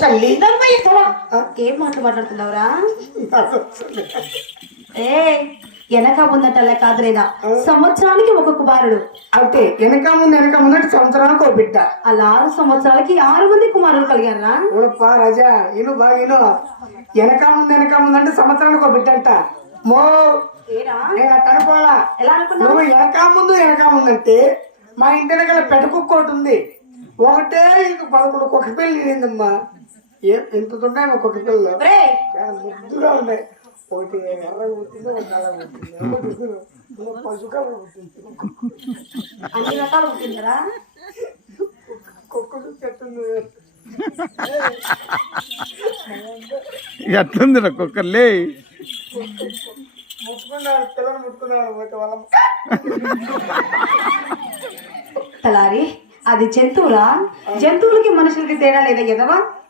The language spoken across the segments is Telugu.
తల్లి. ఏం మాటలు మాట్లాడుతున్నావురా? ఏ వెనక ముందటల్ల కాదులేదా సంవత్సరానికి ఒక కుమారుడు. అంటే వెనక ముందు వెనక ముందు అంటే సంవత్సరానికి ఒక బిడ్డ. అలా ఆరు సంవత్సరాలకి ఆరు మంది కుమారులు కలిగారా? ఊరప్ప రాజా ఇను బాగా ఇను. వెనక ముందు వెనక ముందు అంటే సంవత్సరానికి ఒక బిడ్డ అంట. మో. నేను అట్ట అనుకోవాలా? ఎలా అనుకున్నావు? నువ్వు వెనక ముందు వెనక ముందు అంటే మా ఇంటి పెటకుక్క ఒకటి ఉంది. ఒకటే ఇంక పదకొండు కుక్క నిందమ్మా ఏ ఎంత ఉన్నాయి కుక్క పిల్లలు ముద్దుగా ఉన్నాయి. ఒకటి పుట్టింది పుట్టింది. పుట్టింది. అన్ని రకాలు ఉంటుందిరా కుక్కలు చెట్టుంది ఎట్లుంది రా కుక్కర్లే? ముట్టుకున్నారు పిల్లలు ముట్టుకున్నారు ఒక వాళ్ళ తలారి అది జంతువులా? జంతువులకి మనుషులకి తేడా లేదా ఎదవా? అమ్మా,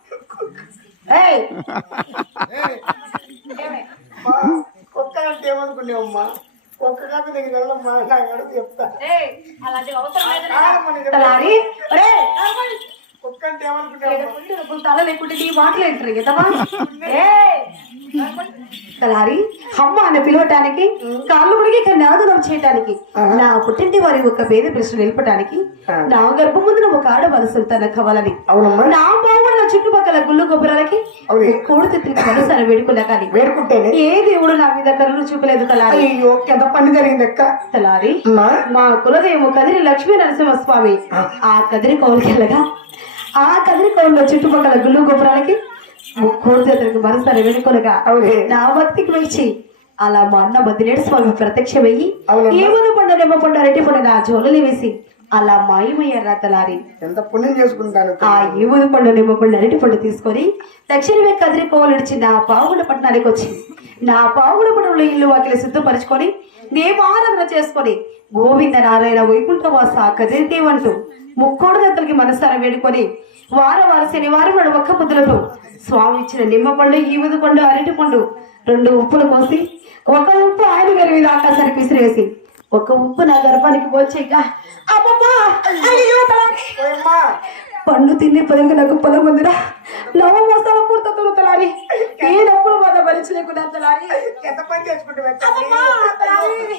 కుక్క అంటే ఏమనుకున్నావమ్మా? కుక్క కాక నీకు వెళ్ళమ్మా నాకు అడుగు చెప్తా. కుక్క అంటే తల లేకుంటే నీ మాటలు. తలారి అమ్మ అని పిలవటానికి కాళ్ళు ముడిగి కన్యాదనం చేయటానికి నా పుట్టింటి వారి ఒక పేద ప్రశ్న నిలపటానికి నా గర్భముందున ఒక ఆడవారి సంతానం కావాలని. నా చుట్టుపక్కల గుళ్ళు కోడి మనసారి వేడుకున్నా కానీ వేడుకుంటేనే. ఏ దేవుడు నా మీద కరుణ చూపలేదు తలారి అయ్యో పని జరిగింది అక్క? తలారి మా కులదేవు కదిరి లక్ష్మీ నరసింహస్వామి ఆ. కదిరి కౌలుకెళ్ళగా ఆ కదిరి కౌలులో చుట్టుపక్కల గుళ్ళు గోపురాలకి కోడితేతలకు మనసారి వేడుకొనగా నా భక్తికి వేచి అలా మా అన్న బద్దినేడు స్వామి ప్రత్యక్షమయ్యి నిమ్మ పండు అరటి పండు నా జోలలు వేసి అలా మాయమయ్యారా తలారి ఎంత పుణ్యం చేసుకుంటాను ఆ ఏముది పండు నిమ్మ పండు అరటి పండు తీసుకొని దక్షిణమే కదిరి కోవలుడిచి నా పావుల పట్టణానికి వచ్చి నా పావుల పట్టణంలో ఇల్లు వాకిలి సిద్ధపరచుకొని దేవారాధన చేసుకొని గోవింద నారాయణ వైకుంఠవాస కదిరి దేవంటూ ముక్కోడు దత్తలకి మనసారా వేడుకొని వారం వారం శనివారం నాడు ఒక్క ముద్దులతో స్వామి ఇచ్చిన నిమ్మ పండు ఈవుది పండు అరటి పండు రెండు ఉప్పులు కోసి ఒక ఉప్పు ఆయన గారి మీద ఆకాశానికి విసిరేసి ఒక ఉప్పు నా గర్భానికి పోచేక పండు తిని పదంగా నాకు పొలం ఉందిరా లవ మసాలా పూర్తతులు తలారి. ఏ డబ్బులు బాధ భరించలేకుండా తలారి. ఎంత పని.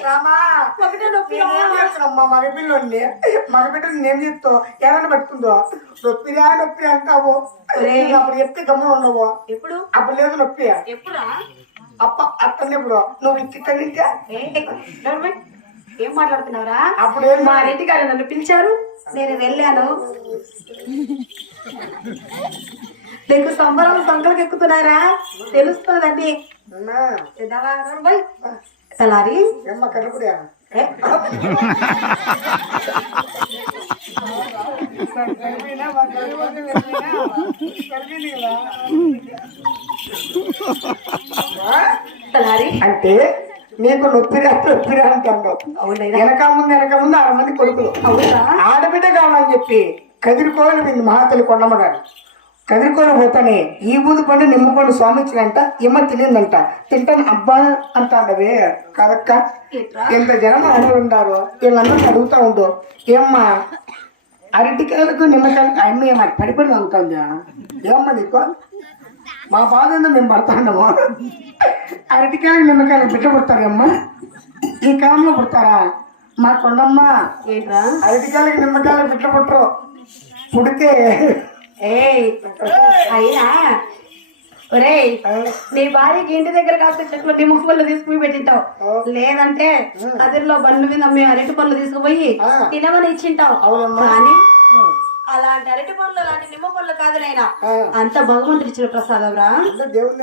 రామా. ఒకటే నొప్పి నేనేం చేస్తున్నామ్మా మగపిల్లోని నేను చెప్తావు ఏమైనా పట్టుకుందో? నొప్పిరా నొప్పి అంటావు. అప్పుడు చెప్తే గమ్మున ఉండవు ఎప్పుడు? అప్పుడు లేదు నొప్పి. ఎప్పుడా? అప్ప అత్తన్నప్పుడు నువ్వు ఇక్కడ నింటే ఏ, మాట్లాడుతున్నావురా? అప్పుడు మా ఇంటి గారు నన్ను పిలిచారు? నేను వెళ్ళాను. నీకు సంబరాలు సంకలకి ఎక్కుతున్నారా? తెలుస్తుందండి తలారి అంటే నీకు నొప్పిరా నొప్పిరా అవునైనా. వెనక ముందు వెనక ముందు ఆరు మంది కొడుకులు. అవునా? ఆడబిడ్డ కావాలని చెప్పి కదిరికోలు మీ మహాతల్లి కొండమ్మ గారు కదిరికోలు పోతానే ఈ బూదు పండు నిమ్మ పండు స్వామి ఇచ్చినంట ఇమ్మ తినిందంట. తింటాను అబ్బా అంటాడవే కదక్క? ఎంత జనం అడుగు ఉండారు వీళ్ళందరూ అడుగుతా ఉండు. ఏమ్మా అరటికాయలకు నిమ్మకాయలకు అమ్మ ఏమన్నా పడిపడి అవుతుందా ఏమ్మా నీకు? మా బాధ మేము పడతాము అరటికాయలకు నిమ్మకాయలకు బిడ్డ పుడతారమ్మా ఈ కాలంలో పుడతారా మా కొండమ్మ ఏంట్రా? అరటికాయలకు నిమ్మకాయలకు బిడ్డ పుట్టరు పుడితే అయినా? ఒరేయ్ నీ భార్యకి ఇంటి దగ్గర కాస్త చెట్లు నిమ్మ పళ్ళు తీసుకుని పెట్టింటావు. లేదంటే అదిలో బండ్ల మీద మేము అరటి పళ్ళు తీసుకుపోయి. తినమని ఇచ్చింటావు. అవునమ్మా. కానీ అలాంటి అరటి పళ్ళు అలాంటి నిమ్మ పళ్ళు కాదు నైనా. అంత భగవంతుడు ఇచ్చిన ప్రసాదం రా. అంతా దేవుడు